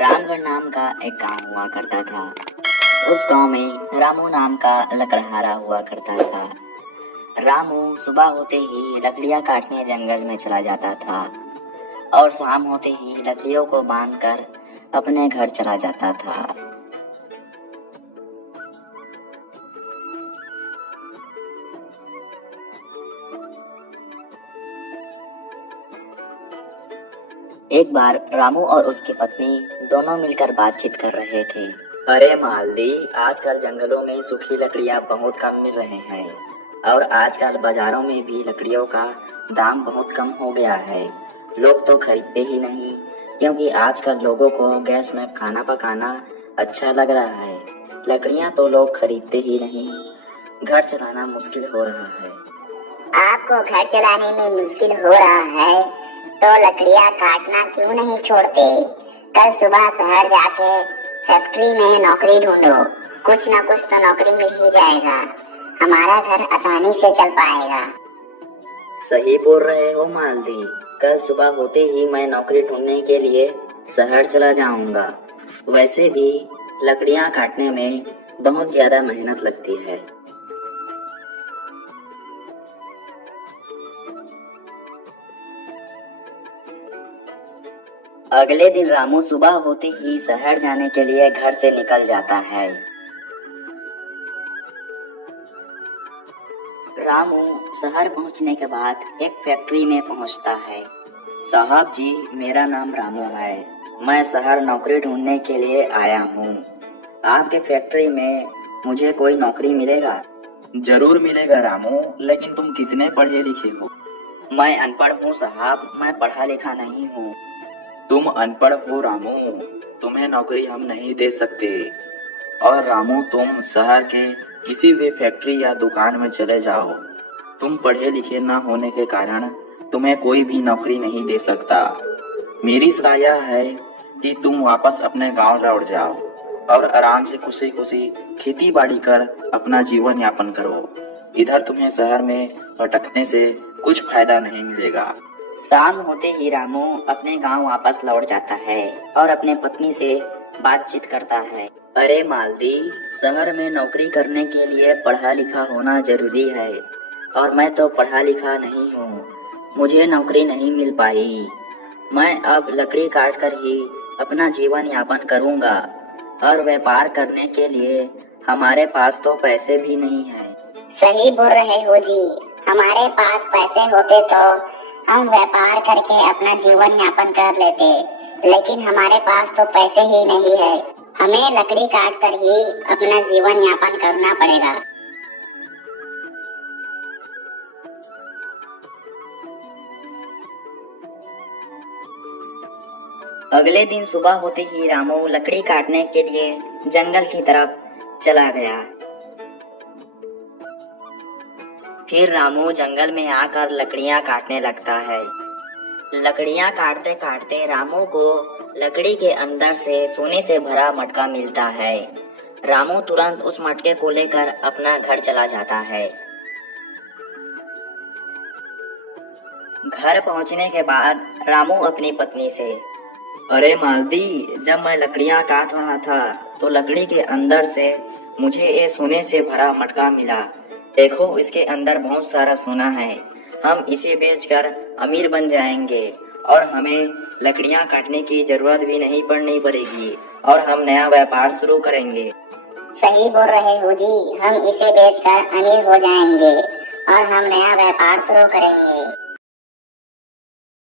रामगढ़ नाम का एक गांव हुआ करता था। उस गांव में रामू नाम का लकड़हारा हुआ करता था। रामू सुबह होते ही लकड़ियां काटने जंगल में चला जाता था और शाम होते ही लकड़ियों को बांधकर अपने घर चला जाता था। एक बार रामू और उसकी पत्नी दोनों मिलकर बातचीत कर रहे थे। अरे मालती, आजकल जंगलों में सूखी लकड़ियां बहुत कम मिल रहे हैं और आजकल बाजारों में भी लकड़ियों का दाम बहुत कम हो गया है। लोग तो खरीदते ही नहीं, क्योंकि आजकल लोगों को गैस में खाना पकाना अच्छा लग रहा है। लकड़ियां तो लोग खरीदते ही नहीं, घर चलाना मुश्किल हो रहा है। आपको घर चलाने में मुश्किल हो रहा है तो लकड़ियां काटना क्यों नहीं छोड़ते? कल सुबह शहर जाके फैक्ट्री में नौकरी ढूंढो, कुछ न कुछ तो नौकरी मिल ही जाएगा। हमारा घर आसानी से चल पाएगा। सही बोल रहे हो मालती, कल सुबह होते ही मैं नौकरी ढूंढने के लिए शहर चला जाऊंगा। वैसे भी लकड़ियां काटने में बहुत ज्यादा मेहनत लगती है। अगले दिन रामू सुबह होते ही शहर जाने के लिए घर से निकल जाता है। रामू शहर पहुंचने के बाद एक फैक्ट्री में पहुंचता है। साहब जी, मेरा नाम रामू है। मैं शहर नौकरी ढूंढने के लिए आया हूँ। आपके फैक्ट्री में मुझे कोई नौकरी मिलेगा? जरूर मिलेगा रामू, लेकिन तुम कितने पढ़े लिखे हो? मैं अनपढ़ हूँ साहब, मैं पढ़ा लिखा नहीं हूँ। तुम अनपढ़ हो रामू, तुम्हें नौकरी हम नहीं दे सकते। और रामू, तुम शहर के किसी भी फैक्ट्री या दुकान में चले जाओ, तुम पढ़े लिखे न होने के कारण तुम्हें कोई भी नौकरी नहीं दे सकता। मेरी सलाह यह है कि तुम वापस अपने गांव लौट जाओ और आराम से खुशी खुशी खेती बाड़ी कर अपना जीवन यापन करो। इधर तुम्हें शहर में भटकने से कुछ फायदा नहीं मिलेगा। शाम होते ही रामू अपने गांव वापस लौट जाता है और अपने पत्नी से बातचीत करता है। अरे मालती, शहर में नौकरी करने के लिए पढ़ा लिखा होना जरूरी है और मैं तो पढ़ा लिखा नहीं हूँ, मुझे नौकरी नहीं मिल पाई। मैं अब लकड़ी काट कर ही अपना जीवन यापन करूँगा और व्यापार करने के लिए हमारे पास तो पैसे भी नहीं है। सही बोल रहे हो जी, हमारे पास पैसे होते तो हम व्यापार करके अपना जीवन यापन कर लेते, लेकिन हमारे पास तो पैसे ही नहीं है। हमें लकड़ी काट कर ही अपना जीवन यापन करना पड़ेगा। अगले दिन सुबह होते ही रामू लकड़ी काटने के लिए जंगल की तरफ चला गया। फिर रामू जंगल में आकर लकड़ियां काटने लगता है। लकड़ियां काटते काटते रामू को लकड़ी के अंदर से सोने से भरा मटका मिलता है। रामू तुरंत उस मटके को लेकर अपना घर चला जाता है। घर पहुंचने के बाद रामू अपनी पत्नी से, अरे मालती, जब मैं लकड़ियां काट रहा था तो लकड़ी के अंदर से मुझे ये सोने से भरा मटका मिला। देखो, इसके अंदर बहुत सारा सोना है। हम इसे बेचकर अमीर बन जाएंगे और हमें लकड़ियां काटने की जरूरत भी नहीं पड़नी पड़ेगी और हम नया व्यापार शुरू करेंगे। सही बोल रहे हो जी, हम इसे बेचकर अमीर हो जाएंगे और हम नया व्यापार शुरू करेंगे।